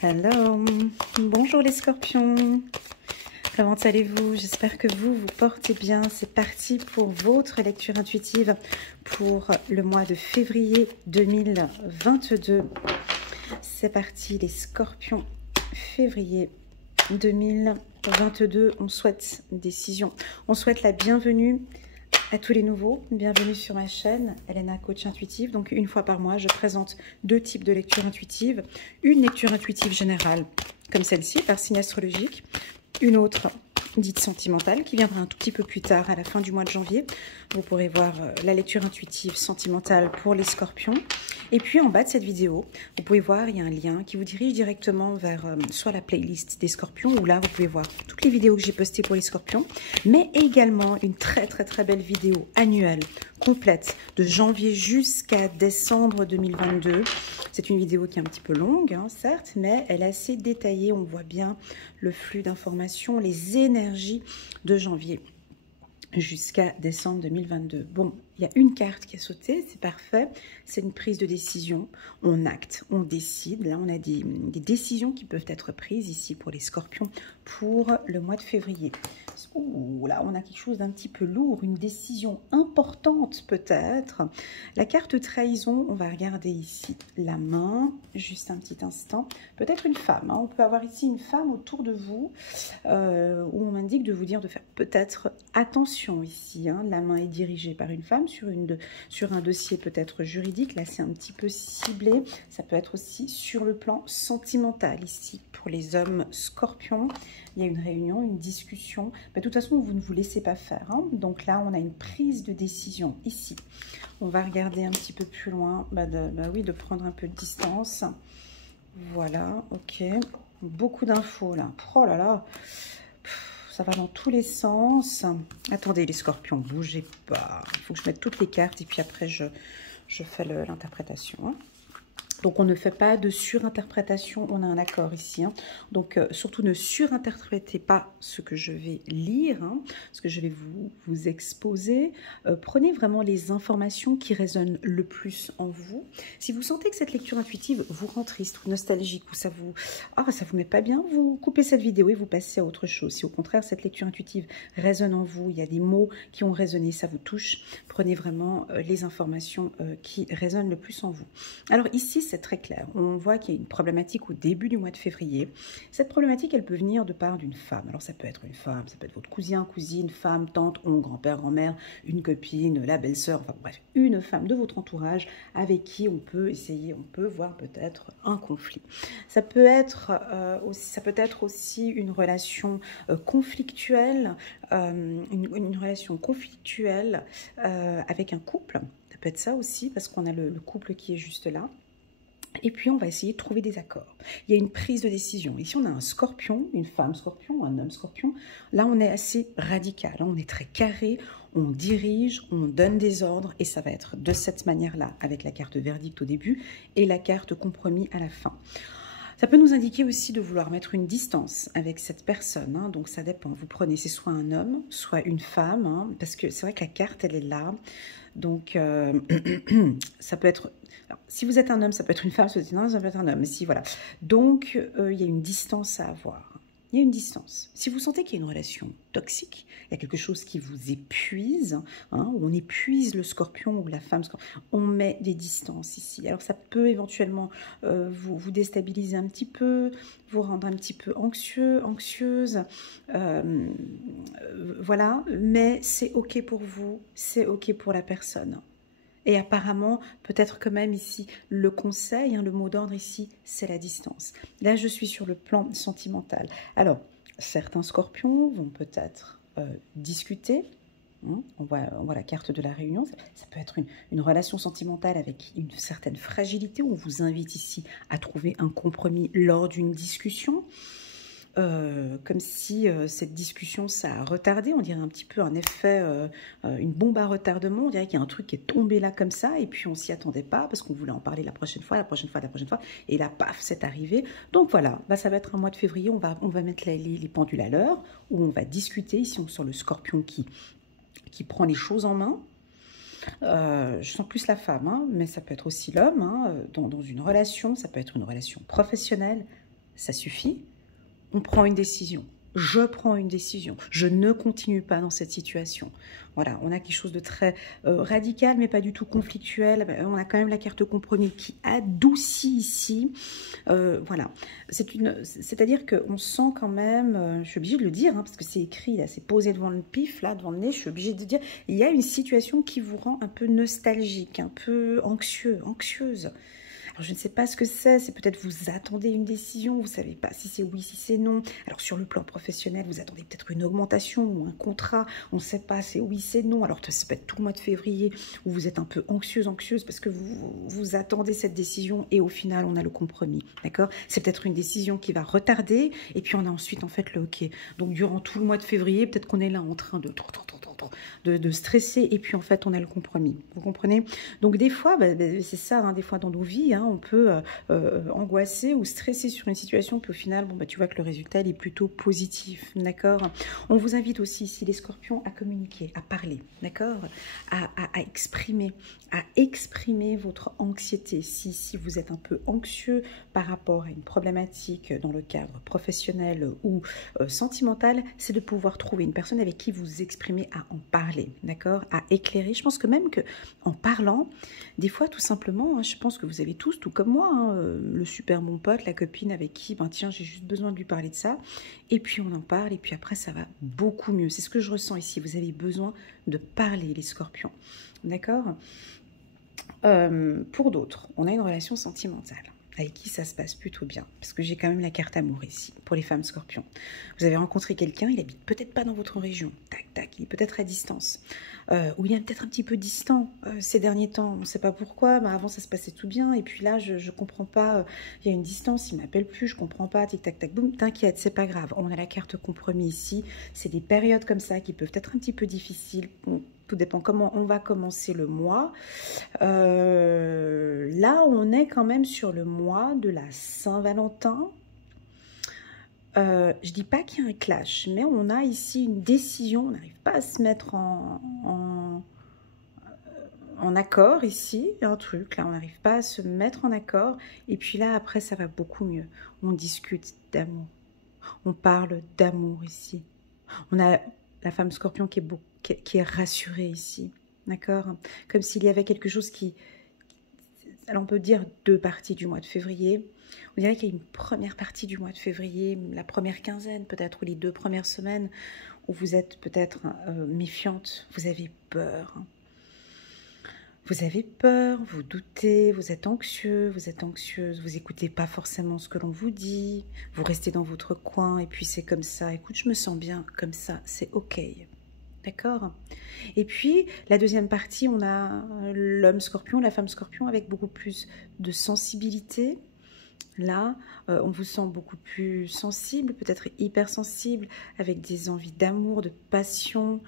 Hello, bonjour les scorpions, comment allez-vous? J'espère que vous vous portez bien. C'est parti pour votre lecture intuitive pour le mois de février 2022. C'est parti les scorpions, février 2022. On souhaite décision, on souhaite la bienvenue à tous les nouveaux, bienvenue sur ma chaîne Elena Coach Intuitive. Donc une fois par mois, je présente deux types de lectures intuitives. Une lecture intuitive générale, comme celle-ci, par signe astrologique. Une autre, dite sentimentale, qui viendra un tout petit peu plus tard, à la fin du mois de janvier. Vous pourrez voir la lecture intuitive sentimentale pour les scorpions. Et puis en bas de cette vidéo, vous pouvez voir, il y a un lien qui vous dirige directement vers soit la playlist des scorpions, où là vous pouvez voir toutes les vidéos que j'ai postées pour les scorpions, mais également une très belle vidéo annuelle, complète, de janvier jusqu'à décembre 2022. C'est une vidéo qui est un petit peu longue, hein, certes, mais elle est assez détaillée. On voit bien le flux d'informations, les énergies de janvier jusqu'à décembre 2022. Bon, il y a une carte qui a sauté, c'est parfait. C'est une prise de décision. On acte, on décide. Là, on a des décisions qui peuvent être prises ici pour les scorpions pour le mois de février. Ouh, là, on a quelque chose d'un petit peu lourd, une décision importante peut-être. La carte trahison, on va regarder ici la main, juste un petit instant. Peut-être une femme, hein. On peut avoir ici une femme autour de vous où on m'indique de vous dire de faire peut-être attention ici. Hein. La main est dirigée par une femme sur un dossier peut-être juridique. Là, c'est un petit peu ciblé. Ça peut être aussi sur le plan sentimental ici. Pour les hommes scorpions, il y a une réunion, une discussion. Mais de toute façon, vous ne vous laissez pas faire. Hein. Donc là, on a une prise de décision ici. On va regarder un petit peu plus loin. Oui, de prendre un peu de distance. Voilà, ok. Beaucoup d'infos là. Oh là là. Ça va dans tous les sens. Attendez les scorpions, bougez pas. Il faut que je mette toutes les cartes et puis après je fais l'interprétation. Hein. Donc on ne fait pas de surinterprétation, on a un accord ici. Hein. Donc surtout ne surinterprétez pas ce que je vais lire, hein, ce que je vais vous exposer. Prenez vraiment les informations qui résonnent le plus en vous. Si vous sentez que cette lecture intuitive vous rend triste ou nostalgique ou ça vous met pas bien, vous coupez cette vidéo et vous passez à autre chose. Si au contraire cette lecture intuitive résonne en vous, il y a des mots qui ont résonné, ça vous touche, prenez vraiment les informations qui résonnent le plus en vous. Alors ici, c'est très clair. On voit qu'il y a une problématique au début du mois de février. Cette problématique, elle peut venir de part d'une femme. Alors ça peut être une femme, ça peut être votre cousin, cousine, femme, tante, oncle, grand-père, grand-mère, une copine, la belle-sœur, enfin bref, une femme de votre entourage avec qui on peut essayer, on peut voir peut-être un conflit. Ça peut être aussi une relation conflictuelle, une relation conflictuelle avec un couple. Ça peut être ça aussi parce qu'on a le couple qui est juste là. Et puis, on va essayer de trouver des accords. Il y a une prise de décision. Ici, on a un scorpion, une femme scorpion, un homme scorpion. Là, on est assez radical. On est très carré, on dirige, on donne des ordres. Et ça va être de cette manière-là, avec la carte verdict au début et la carte compromis à la fin. Ça peut nous indiquer aussi de vouloir mettre une distance avec cette personne. Hein, donc, ça dépend. Vous prenez, c'est soit un homme, soit une femme. Hein, parce que c'est vrai que la carte, elle est là. Donc, ça peut être... Alors, si vous êtes un homme, ça peut être une femme, si vous êtes une femme, ça peut être un homme. Si, voilà. Donc, il y a une distance à avoir. Il y a une distance. Si vous sentez qu'il y a une relation toxique, il y a quelque chose qui vous épuise, hein, où on épuise le scorpion ou la femme scorpion, on met des distances ici. Alors, ça peut éventuellement vous déstabiliser un petit peu, vous rendre un petit peu anxieux, anxieuse. Voilà, mais c'est OK pour vous, c'est OK pour la personne. Et apparemment, peut-être que même ici, le conseil, hein, le mot d'ordre ici, c'est la distance. Là, je suis sur le plan sentimental. Alors, certains scorpions vont peut-être discuter. Hein, on voit la carte de la réunion. Ça peut être une relation sentimentale avec une certaine fragilité. On vous invite ici à trouver un compromis lors d'une discussion. Comme si cette discussion, ça a retardé, on dirait un petit peu un effet, une bombe à retardement, on dirait qu'il y a un truc qui est tombé là comme ça, et puis on s'y attendait pas, parce qu'on voulait en parler la prochaine fois, et là, paf, c'est arrivé. Donc voilà, ça va être un mois de février, on va mettre les pendules à l'heure, où on va discuter, ici on sent le scorpion qui prend les choses en main. Je sens plus la femme, hein, mais ça peut être aussi l'homme, hein, dans une relation, ça peut être une relation professionnelle, ça suffit, on prend une décision. Je prends une décision. Je ne continue pas dans cette situation. Voilà, on a quelque chose de très radical, mais pas du tout conflictuel. On a quand même la carte compromis qui adoucit ici. Voilà, c'est-à-dire qu'on sent quand même, je suis obligée de le dire, hein, parce que c'est écrit, là, c'est posé devant le pif, là, devant le nez, je suis obligée de dire, il y a une situation qui vous rend un peu nostalgique, un peu anxieuse. Alors, je ne sais pas ce que c'est peut-être vous attendez une décision, vous ne savez pas si c'est oui, si c'est non. Alors sur le plan professionnel, vous attendez peut-être une augmentation ou un contrat, on ne sait pas, c'est oui, c'est non. Alors ça peut être tout le mois de février où vous êtes un peu anxieuse parce que vous attendez cette décision et au final on a le compromis, d'accord? C'est peut-être une décision qui va retarder et puis on a ensuite en fait le OK. Donc durant tout le mois de février, peut-être qu'on est là en train de stresser et puis en fait on a le compromis, vous comprenez? Donc des fois, c'est ça, hein, des fois dans nos vies, hein, on peut angoisser ou stresser sur une situation, puis au final, bon, tu vois que le résultat il est plutôt positif, d'accord? On vous invite aussi ici les scorpions à communiquer, à parler, d'accord? À exprimer votre anxiété. Si vous êtes un peu anxieux par rapport à une problématique dans le cadre professionnel ou sentimental, c'est de pouvoir trouver une personne avec qui vous exprimez à en parler, d'accord? À éclairer. Je pense que même que en parlant, des fois tout simplement, hein, je pense que vous avez tous, tout comme moi, hein, le super bon pote, la copine avec qui, tiens, j'ai juste besoin de lui parler de ça, et puis on en parle, et puis après ça va beaucoup mieux. C'est ce que je ressens ici, vous avez besoin de parler, les scorpions, d'accord? Pour d'autres, on a une relation sentimentale avec qui ça se passe plutôt bien, parce que j'ai quand même la carte amour ici, pour les femmes scorpions. Vous avez rencontré quelqu'un, il habite peut-être pas dans votre région, tac, tac, il est peut-être à distance, ou il est peut-être un petit peu distant ces derniers temps, on ne sait pas pourquoi, avant ça se passait tout bien, et puis là, je comprends pas, il y a une distance, il m'appelle plus, je comprends pas, tic, tac, tac, boum, t'inquiète, c'est pas grave, on a la carte compromis ici, c'est des périodes comme ça qui peuvent être un petit peu difficiles, tout dépend comment on va commencer le mois. Là, on est quand même sur le mois de la Saint-Valentin. Je dis pas qu'il y a un clash, mais on a ici une décision. On n'arrive pas à se mettre en accord ici. Il y a un truc, là, on n'arrive pas à se mettre en accord. Et puis là, après, ça va beaucoup mieux. On discute d'amour. On parle d'amour ici. On a la femme scorpion qui est rassurée ici, d'accord? Comme s'il y avait quelque chose qui... Alors on peut dire 2 parties du mois de février. On dirait qu'il y a une première partie du mois de février, la première quinzaine peut-être, ou les 2 premières semaines, où vous êtes peut-être méfiante, vous avez peur. Vous avez peur, vous doutez, vous êtes anxieux, vous êtes anxieuse, vous n'écoutez pas forcément ce que l'on vous dit, vous restez dans votre coin et puis c'est comme ça. Écoute, je me sens bien comme ça, c'est ok. D'accord? Et puis, la deuxième partie, on a l'homme scorpion, la femme scorpion avec beaucoup plus de sensibilité. Là, on vous sent beaucoup plus sensible, peut-être hypersensible, avec des envies d'amour, de passion.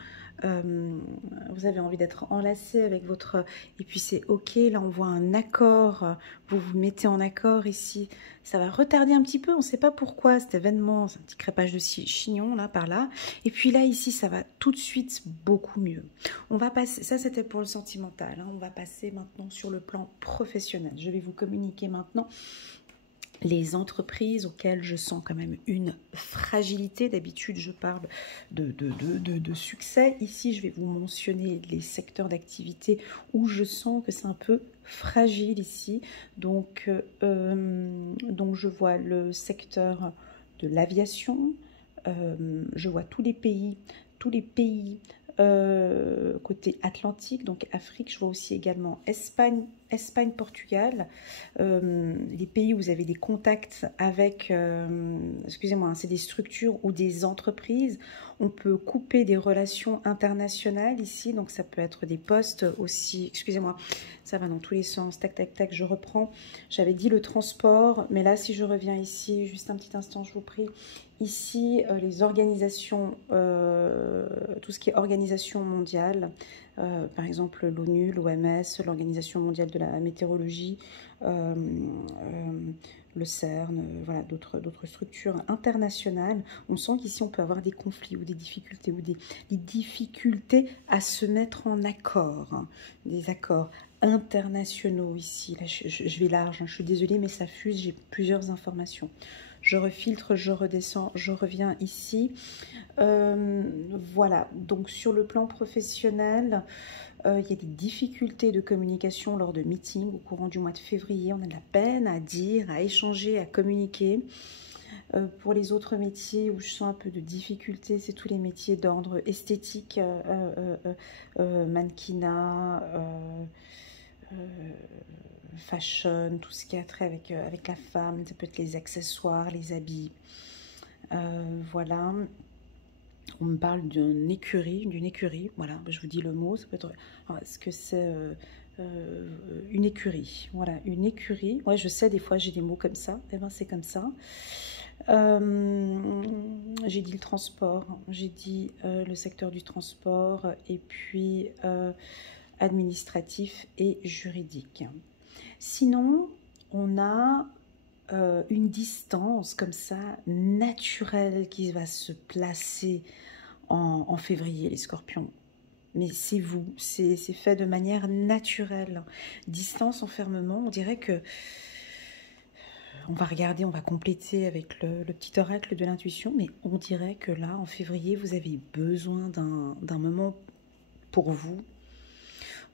Vous avez envie d'être enlacé avec votre... Et puis c'est ok, là on voit un accord, vous vous mettez en accord ici. Ça va retarder un petit peu, on ne sait pas pourquoi cet événement, c'est un petit crépage de chignon là, par là. Et puis là, ici, ça va tout de suite beaucoup mieux. On va passer, ça c'était pour le sentimental, hein, on va passer maintenant sur le plan professionnel. Je vais vous communiquer maintenant les entreprises auxquelles je sens quand même une fragilité. D'habitude, je parle de succès. Ici, je vais vous mentionner les secteurs d'activité où je sens que c'est un peu fragile ici. Donc je vois le secteur de l'aviation. Je vois tous les pays côté Atlantique, donc Afrique. Je vois aussi également Espagne, Portugal, les pays où vous avez des contacts avec, excusez-moi, c'est des structures ou des entreprises. On peut couper des relations internationales ici, donc ça peut être des postes aussi, excusez-moi, ça va dans tous les sens, tac, tac, tac, je reprends. J'avais dit le transport, mais là, si je reviens ici, juste un petit instant, je vous prie. Ici, les organisations, tout ce qui est organisation mondiale, par exemple l'ONU, l'OMS, l'Organisation mondiale de la météorologie, le CERN, voilà, d'autres structures internationales. On sent qu'ici on peut avoir des conflits ou des difficultés à se mettre en accord, hein, des accords internationaux ici. Là, je vais large, hein, je suis désolée, mais ça fuse, j'ai plusieurs informations. Je refiltre, je redescends, je reviens ici. Voilà, donc sur le plan professionnel, il y a des difficultés de communication lors de meetings au courant du mois de février. On a de la peine à dire, à échanger, à communiquer. Pour les autres métiers où je sens un peu de difficulté, c'est tous les métiers d'ordre esthétique, mannequinat, fashion, tout ce qui a trait avec la femme. Ça peut être les accessoires, les habits. Voilà. On me parle d'une écurie, voilà, je vous dis le mot, ça peut être... Est-ce que c'est une écurie? Voilà, une écurie. Ouais, je sais, des fois j'ai des mots comme ça, eh ben c'est comme ça. J'ai dit le transport, j'ai dit le secteur du transport, et puis administratif et juridique. Sinon, on a une distance comme ça, naturelle, qui va se placer en février, les scorpions. Mais c'est vous, c'est fait de manière naturelle. Distance, enfermement, on dirait que... On va regarder, on va compléter avec le petit oracle de l'intuition, mais on dirait que là, en février, vous avez besoin d'un moment pour vous.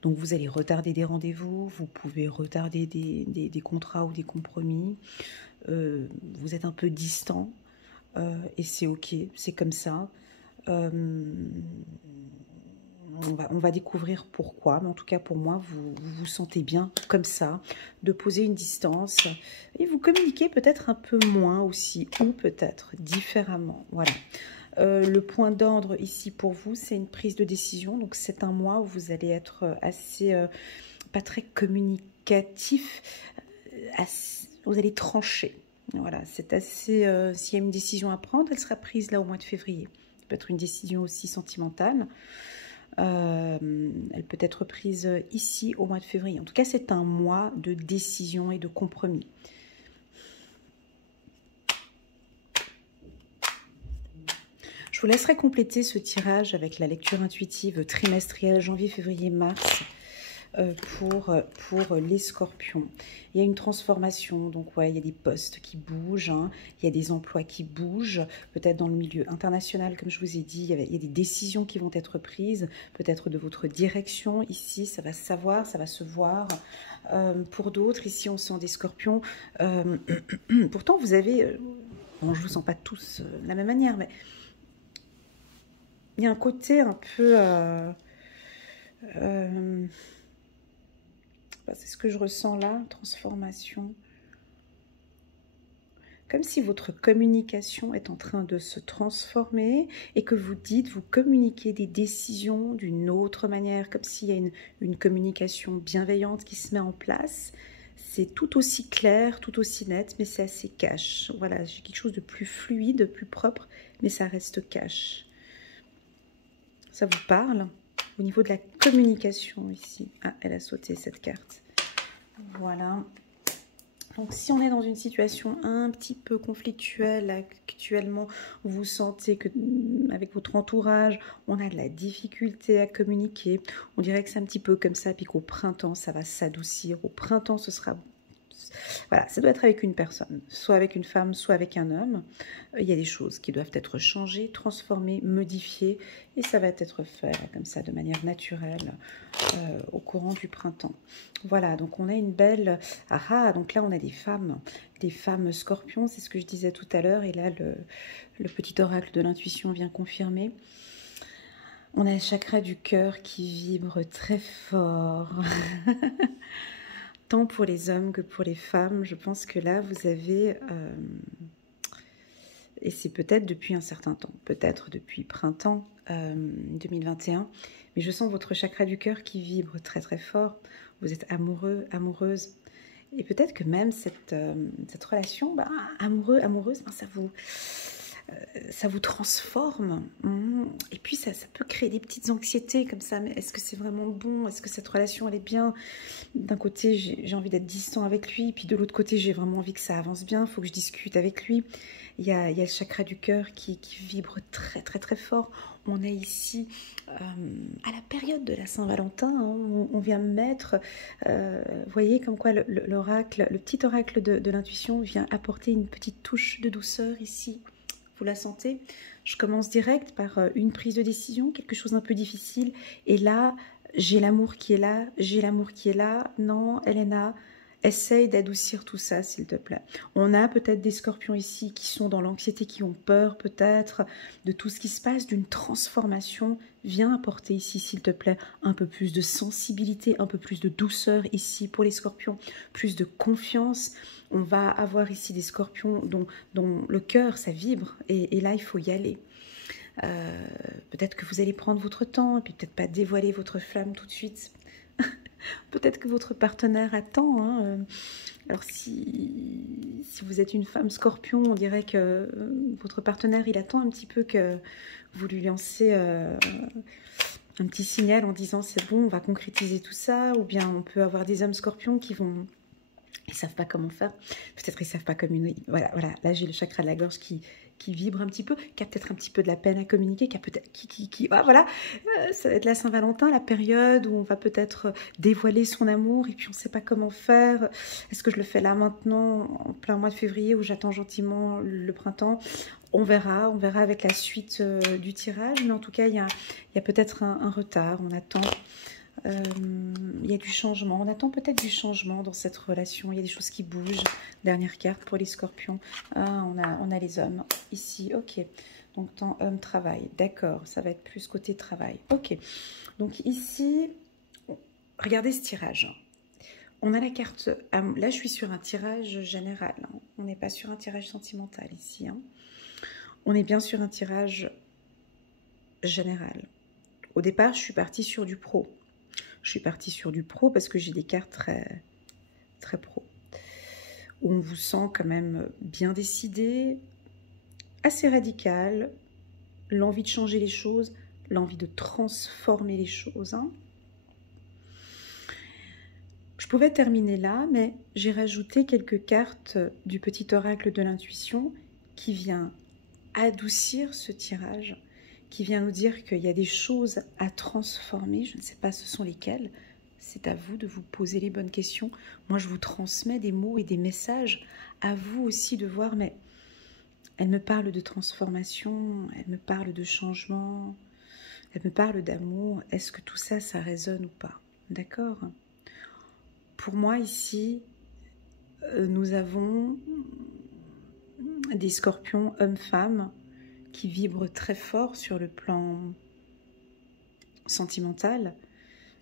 Donc vous allez retarder des rendez-vous, vous pouvez retarder des contrats ou des compromis. Vous êtes un peu distant et c'est ok, c'est comme ça. On va découvrir pourquoi, mais en tout cas pour moi, vous vous sentez bien comme ça, de poser une distance et vous communiquez peut-être un peu moins aussi, ou peut-être différemment. Voilà. Le point d'ordre ici pour vous, c'est une prise de décision. Donc c'est un mois où vous allez être assez, pas très communicatif, vous allez trancher. Voilà, c'est assez, s'il y a une décision à prendre, elle sera prise là au mois de février. Ça peut être une décision aussi sentimentale. Elle peut être prise ici au mois de février. En tout cas, c'est un mois de décision et de compromis. Je vous laisserai compléter ce tirage avec la lecture intuitive trimestrielle janvier, février, mars pour les scorpions. Il y a une transformation, donc ouais, il y a des postes qui bougent, hein, il y a des emplois qui bougent, peut-être dans le milieu international, comme je vous ai dit, il y a des décisions qui vont être prises, peut-être de votre direction, ici, ça va se savoir, ça va se voir. Pour d'autres, ici, on sent des scorpions. Pourtant, vous avez... bon, je ne vous sens pas tous de la même manière, mais il y a un côté un peu... c'est ce que je ressens là, transformation. Comme si votre communication est en train de se transformer et que vous communiquez des décisions d'une autre manière, comme s'il y a une communication bienveillante qui se met en place. C'est tout aussi clair, tout aussi net, mais c'est assez cash. Voilà, j'ai quelque chose de plus fluide, plus propre, mais ça reste cash. Ça vous parle ? Au niveau de la communication ici. Ah, elle a sauté cette carte. Voilà. Donc si on est dans une situation un petit peu conflictuelle actuellement, vous sentez que avec votre entourage, on a de la difficulté à communiquer. On dirait que c'est un petit peu comme ça, puis qu'au printemps, ça va s'adoucir. Au printemps, ce sera... Voilà, ça doit être avec une personne, soit avec une femme, soit avec un homme. Il y a des choses qui doivent être changées, transformées, modifiées, et ça va être fait comme ça, de manière naturelle, au courant du printemps. Voilà, donc on a une belle... Ah, donc là on a des femmes scorpions, c'est ce que je disais tout à l'heure, et là le petit oracle de l'intuition vient confirmer. On a le chakra du cœur qui vibre très fort. Tant pour les hommes que pour les femmes, je pense que là, vous avez... et c'est peut-être depuis un certain temps, peut-être depuis printemps 2021, mais je sens votre chakra du cœur qui vibre très très fort. Vous êtes amoureux, amoureuse. Et peut-être que même cette relation, amoureuse, ça vous transforme. Et puis ça peut créer des petites anxiétés comme ça. Mais est-ce que c'est vraiment bon? Est-ce que cette relation elle est bien? D'un côté j'ai envie d'être distant avec lui, puis de l'autre côté j'ai vraiment envie que ça avance bien. Il faut que je discute avec lui. Il y a le chakra du cœur qui vibre très très très fort. on est ici à la période de la Saint-Valentin, hein, on vient mettre, vous voyez comme quoi l'oracle, le petit oracle de l'intuition vient apporter une petite touche de douceur ici. Vous la sentez? Je commence direct par une prise de décision, quelque chose d'un peu difficile. Et là, j'ai l'amour qui est là, j'ai l'amour qui est là. Non, Elena, essaye d'adoucir tout ça, s'il te plaît. On a peut-être des scorpions ici qui sont dans l'anxiété, qui ont peur peut-être de tout ce qui se passe, d'une transformation. Viens apporter ici, s'il te plaît, un peu plus de sensibilité, un peu plus de douceur ici pour les scorpions, plus de confiance. On va avoir ici des scorpions dont le cœur, ça vibre, et là, il faut y aller. Peut-être que vous allez prendre votre temps, et puis peut-être pas dévoiler votre flamme tout de suite. Peut-être que votre partenaire attend. Hein. Alors si vous êtes une femme scorpion, on dirait que votre partenaire, il attend un petit peu que vous lui lancez un petit signal en disant c'est bon, on va concrétiser tout ça. Ou bien on peut avoir des hommes scorpions qui vont... Ils savent pas comment faire. Peut-être ils savent pas communiquer. Voilà. Là, j'ai le chakra de la gorge qui vibre un petit peu, qui a peut-être un petit peu de la peine à communiquer, qui a peut-être... voilà. Ça va être la Saint-Valentin, la période où on va peut-être dévoiler son amour et puis on ne sait pas comment faire. Est-ce que je le fais là maintenant, en plein mois de février, ou j'attends gentiment le printemps? On verra avec la suite du tirage. Mais en tout cas, il y a peut-être un retard. On attend... il y a du changement, on attend peut-être du changement dans cette relation, il y a des choses qui bougent. Dernière carte pour les scorpions. Ah, on a les hommes ici, ok. Donc temps homme travail, d'accord, ça va être plus côté travail, ok. Donc ici, regardez ce tirage. On a la carte, là je suis sur un tirage général, hein. On n'est pas sur un tirage sentimental ici, hein. On est bien sur un tirage général. Au départ, je suis partie sur du pro. Je suis partie sur du pro parce que j'ai des cartes très, très pro. Où on vous sent quand même bien décidé, assez radical, l'envie de changer les choses, l'envie de transformer les choses. Hein. Je pouvais terminer là, mais j'ai rajouté quelques cartes du petit oracle de l'intuition qui vient adoucir ce tirage, qui vient nous dire qu'il y a des choses à transformer. Je ne sais pas ce sont lesquelles. C'est à vous de vous poser les bonnes questions. Moi, je vous transmets des mots et des messages. À vous aussi de voir, mais elle me parle de transformation, elle me parle de changement, elle me parle d'amour. Est-ce que tout ça, ça résonne ou pas? D'accord? Pour moi, ici, nous avons des scorpions hommes-femmes qui vibrent très fort sur le plan sentimental.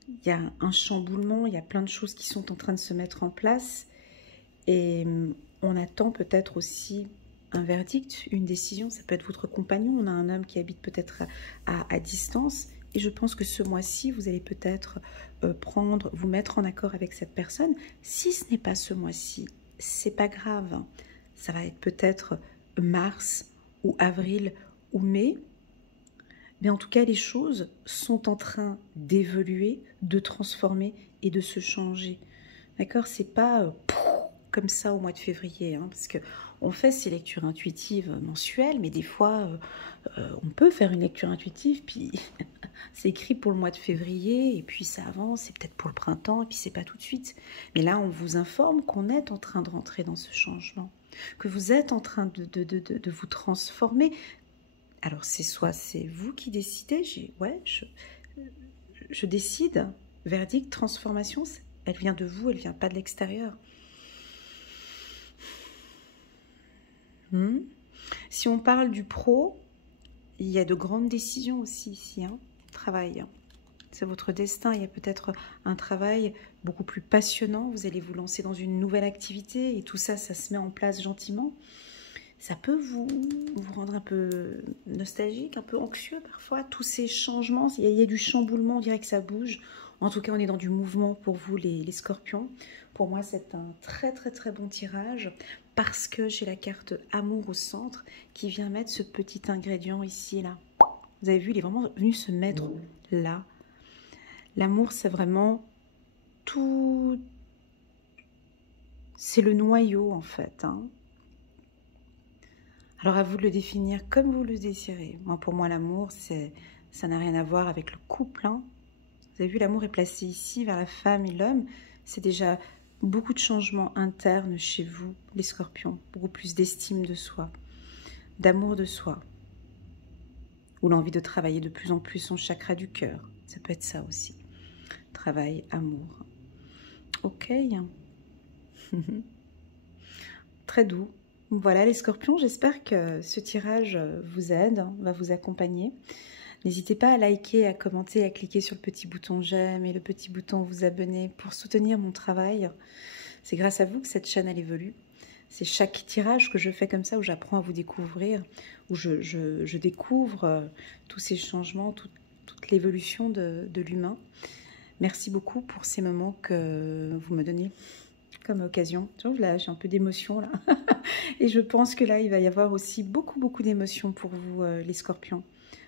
Il y a un chamboulement, il y a plein de choses qui sont en train de se mettre en place et on attend peut-être aussi un verdict, une décision. Ça peut être votre compagnon, on a un homme qui habite peut-être à distance et je pense que ce mois-ci, vous allez peut-être vous mettre en accord avec cette personne. Si ce n'est pas ce mois-ci, c'est pas grave. Ça va être peut-être mars ou avril ou mai. Mais en tout cas, les choses sont en train d'évoluer, de transformer et de se changer. D'accord? C'est pas comme ça au mois de février, hein, parce que on fait ces lectures intuitives mensuelles, mais des fois, on peut faire une lecture intuitive, puis c'est écrit pour le mois de février, et puis ça avance, c'est peut-être pour le printemps, et puis c'est pas tout de suite. Mais là, on vous informe qu'on est en train de rentrer dans ce changement, que vous êtes en train de vous transformer. Alors, c'est vous qui décidez, je décide, verdict, transformation, elle vient de vous, elle vient pas de l'extérieur. Si on parle du pro, il y a de grandes décisions aussi ici, hein, travail. C'est votre destin, il y a peut-être un travail beaucoup plus passionnant, vous allez vous lancer dans une nouvelle activité et tout ça, ça se met en place gentiment. Ça peut vous rendre un peu nostalgique, un peu anxieux parfois, tous ces changements, il y a du chamboulement, on dirait que ça bouge. En tout cas, on est dans du mouvement pour vous, les scorpions. Pour moi, c'est un très très très bon tirage parce que j'ai la carte amour au centre qui vient mettre ce petit ingrédient ici et là. Vous avez vu, il est vraiment venu se mettre là. L'amour, c'est vraiment tout... C'est le noyau en fait, hein. Alors à vous de le définir comme vous le désirez. Moi, pour moi, l'amour, c'est Ça n'a rien à voir avec le couple. Hein. Vous avez vu, l'amour est placé ici, vers la femme et l'homme. C'est déjà beaucoup de changements internes chez vous, les scorpions. Beaucoup plus d'estime de soi, d'amour de soi. Ou l'envie de travailler de plus en plus son chakra du cœur. Ça peut être ça aussi. Travail, amour. Ok. Très doux. Voilà les scorpions, j'espère que ce tirage vous aide, va vous accompagner. N'hésitez pas à liker, à commenter, à cliquer sur le petit bouton j'aime et le petit bouton vous abonner pour soutenir mon travail. C'est grâce à vous que cette chaîne elle évolue. C'est chaque tirage que je fais comme ça où j'apprends à vous découvrir, où je découvre tous ces changements, toute l'évolution de l'humain. Merci beaucoup pour ces moments que vous me donnez comme occasion. Tu vois, là, j'ai un peu d'émotion là. Et je pense que là, il va y avoir aussi beaucoup d'émotions pour vous, les scorpions.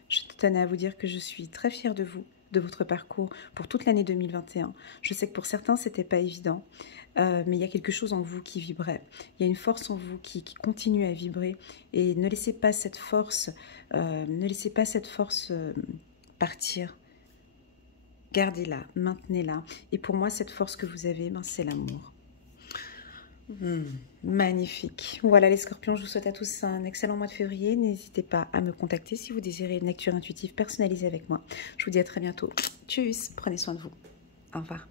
Je tenais à vous dire que je suis très fière de vous, de votre parcours pour toute l'année 2021. Je sais que pour certains, c'était pas évident, mais il y a quelque chose en vous qui vibrait. Il y a une force en vous qui continue à vibrer. Et ne laissez pas cette force, partir. Gardez-la, maintenez-la. Et pour moi, cette force que vous avez, ben, c'est l'amour. Magnifique. Voilà les scorpions, je vous souhaite à tous un excellent mois de février. N'hésitez pas à me contacter si vous désirez une lecture intuitive personnalisée avec moi. Je vous dis à très bientôt. Tchuss, prenez soin de vous. Au revoir.